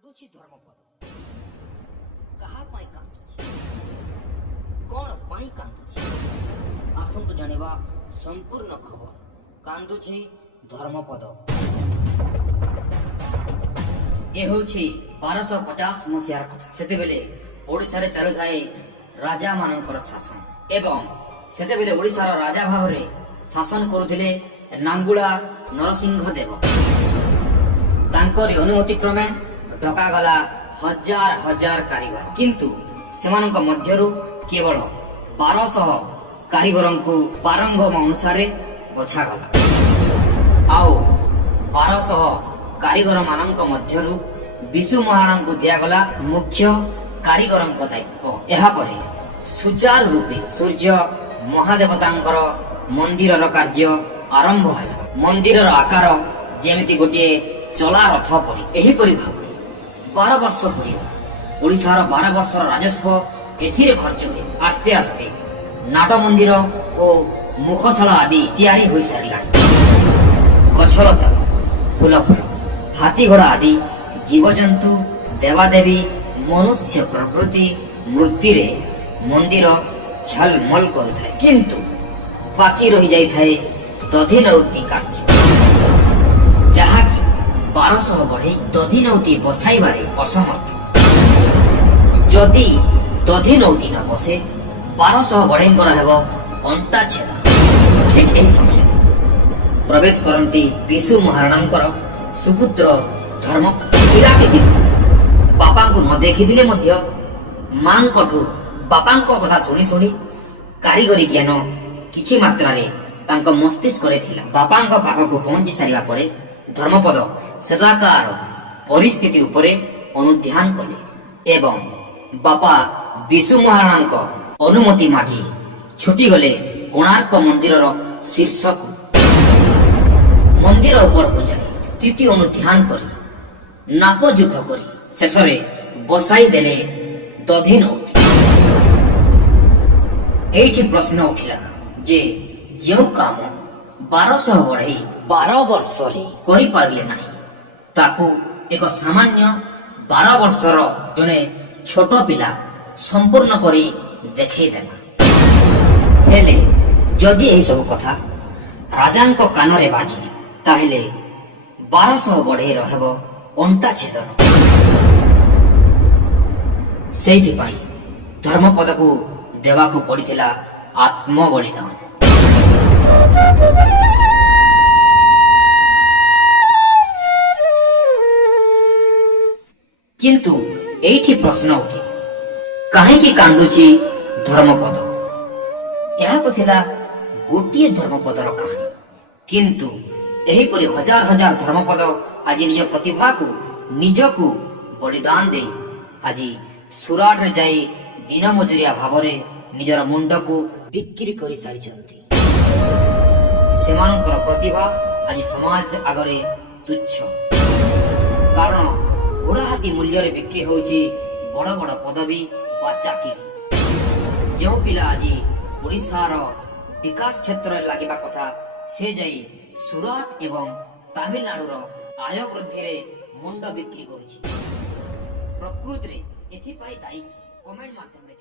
କାନ୍ଦୁଛି ଧର୍ମପଦ। କାହା ପାଇଁ କାନ୍ଦୁଛି, କଣ ପାଇଁ କାନ୍ଦୁଛି? ଆସନ୍ତୁ ଜାଣିବା ସମ୍ପୂର୍ଣ୍ଣ ଖବର। କାନ୍ଦୁଛି ଧର୍ମପଦ। ଏ ହେଉଛି 1250 ମସିହାର କଥା। ସେତେବେଳେ ଓଡ଼ିଶାରେ ଚାଲୁଥାଏ ରାଜା ମାନଙ୍କର ଶାସନ ଏବଂ ସେତେବେଳେ ଓଡ଼ିଶାର ରାଜା ଭାବରେ ଶାସନ କରୁଥିଲେ ନାଙ୍ଗୁଳା ନରସିଂହ ଦେବ। ତାଙ୍କରି ଅନୁମତି କ୍ରମେ ଡକାଗଲା ହଜାର ହଜାର କାରିଗର, କିନ୍ତୁ ସେମାନଙ୍କ ମଧ୍ୟରୁ କେବଳ 1200 କାରିଗରଙ୍କୁ ପାରଙ୍ଗମ ଅନୁସାରେ ବଛାଗଲା। ଆଉ 1200 କାରିଗର ମାନଙ୍କ ମଧ୍ୟରୁ ବିଶୁ ମହାରଣାଙ୍କୁ ଦିଆଗଲା ମୁଖ୍ୟ କାରିଗରଙ୍କ ଦାୟିତ୍ୱ। ଏହାପରେ ସୁଚାରୁ ରୂପେ ସୂର୍ଯ୍ୟ ମହାଦେବତାଙ୍କର ମନ୍ଦିରର କାର୍ଯ୍ୟ ଆରମ୍ଭ ହେଲା। ମନ୍ଦିରର ଆକାର ଯେମିତି ଗୋଟିଏ ଚଲା ରଥ ପରି। ଏହିପରି ଭାବରେ 12 ବର୍ଷ ପୂରିବ। ଓଡ଼ିଶାର 12 ବର୍ଷର ରାଜସ୍ୱ ଏଥିରେ ଖର୍ଚ୍ଚ ହୁଏ। ଆସ୍ତେ ଆସ୍ତେ ନାଟ ମନ୍ଦିର ଓ ମୁଖଶାଳା ଆଦି ତିଆରି ହୋଇସାରିଲାଣି। ଗଛଲତା, ଫୁଲ ଫଳ, ହାତୀ ଘୋଡ଼ା ଆଦି ଜୀବଜନ୍ତୁ, ଦେବାଦେବୀ, ମନୁଷ୍ୟ ପ୍ରକୃତି ମୂର୍ତ୍ତିରେ ମନ୍ଦିର ଝଲମଲ କରୁଥାଏ। କିନ୍ତୁ ବାକି ରହିଯାଇଥାଏ ଦଧିନଉତି କାର୍ଯ୍ୟ, ଯାହାକି 1200 ବଢ଼େଇ ଦଧିନଉତି ବସାଇବାରେ ଅସମର୍ଥ। ଯଦି ଦଧିନଉତି ନ ବସେ 1200 ବଢ଼େଇଙ୍କର ହେବ ଅଣ୍ଟା ଛେଦା। ଠିକ୍ ଏହି ସମୟରେ ପ୍ରବେଶ କରନ୍ତି ବିଶୁ ମହାରଣାଙ୍କର ସୁପୁତ୍ର ଧର୍ମପଦ। ପିଲାଟି ଦିନ ବାପାଙ୍କୁ ନ ଦେଖିଥିଲେ ମଧ୍ୟ ମାଙ୍କଠୁ ବାପାଙ୍କ କଥା ଶୁଣି ଶୁଣି କାରିଗରୀ ଜ୍ଞାନ କିଛି ମାତ୍ରାରେ ତାଙ୍କ ମସ୍ତିଷ୍କରେ ଥିଲା। ବାପାଙ୍କ ପାଖକୁ ପହଞ୍ଚି ସାରିବା ପରେ ଧର୍ମପଦ ସେଠାକାର ପରିସ୍ଥିତି ଉପରେ ଅନୁଧ୍ୟାନ କଲେ ଏବଂ ବାପା ବିଶୁ ମହାରଣାଙ୍କ ଅନୁମତି ମାଗି ଛୁଟିଗଲେ କୋଣାର୍କ ମନ୍ଦିରର ଶୀର୍ଷକୁ। ମନ୍ଦିର ଉପରକୁ ଯାଇ ସ୍ଥିତି ଅନୁଧ୍ୟାନ କରି ନାପଯୁଖ କରି ଶେଷରେ ବସାଇ ଦେଲେ ଦଧିନଉତି। ଏଇଠି ପ୍ରଶ୍ନ ଉଠିଲା ଯେ ଯେଉଁ କାମ 1200 ବଢ଼େଇ 12 ବର୍ଷରେ କରିପାରିଲେ ନାହିଁ, ତାକୁ ଏକ ସାମାନ୍ୟ 12 ବର୍ଷର ଜଣେ ଛୋଟ ପିଲା ସମ୍ପୂର୍ଣ୍ଣ କରି ଦେଖେଇଦେଲା। ହେଲେ ଯଦି ଏହିସବୁ କଥା ରାଜାଙ୍କ କାନରେ ବାଜି, ତାହେଲେ 1200 ବଢ଼େଇର ହେବ ଅଣ୍ଟା ଛେଦନ। ସେଇଥିପାଇଁ ଧର୍ମପଦକୁ ଦେବାକୁ ପଡ଼ିଥିଲା ଆତ୍ମବଳିଦାନ। କିନ୍ତୁ ଏଇଠି ପ୍ରଶ୍ନ ଉଠେ, କାହିଁକି କାନ୍ଦୁଛି ଧର୍ମପଦ? ଏହା ତ ଥିଲା ଗୋଟିଏ ଧର୍ମପଦର କାହାଣୀ, କିନ୍ତୁ ଏହିପରି ହଜାର ହଜାର ଧର୍ମପଦ ଆଜି ନିଜ ପ୍ରତିଭାକୁ, ନିଜକୁ ବଳିଦାନ ଦେଇ ଆଜି ସୁରାଟରେ ଯାଇ ଦିନ ମଜୁରିଆ ଭାବରେ ନିଜର ମୁଣ୍ଡକୁ ବିକ୍ରି କରି ସାରିଛନ୍ତି। ସେମାନଙ୍କର ପ୍ରତିଭା ଆଜି ସମାଜ ଆଗରେ ତୁଚ୍ଛ, କାରଣ ଘୋଡ଼ା ହାତୀ ମୂଲ୍ୟରେ ବିକ୍ରି ହେଉଛି ବଡ଼ ବଡ଼ ପଦବୀ ବା ଚାକିରି। ଯେଉଁ ପିଲା ଆଜି ଓଡ଼ିଶାର ବିକାଶ କ୍ଷେତ୍ରରେ ଲାଗିବା କଥା, ସେ ଯାଇ ସୁରାଟ ଏବଂ ତାମିଲନାଡୁର ଆୟ ବୃଦ୍ଧିରେ ମୁଣ୍ଡ ବିକ୍ରି କରୁଛି। ପ୍ରକୃତିରେ ଏଥିପାଇଁ ଦାୟୀ କମେଣ୍ଟ ମାଧ୍ୟମରେ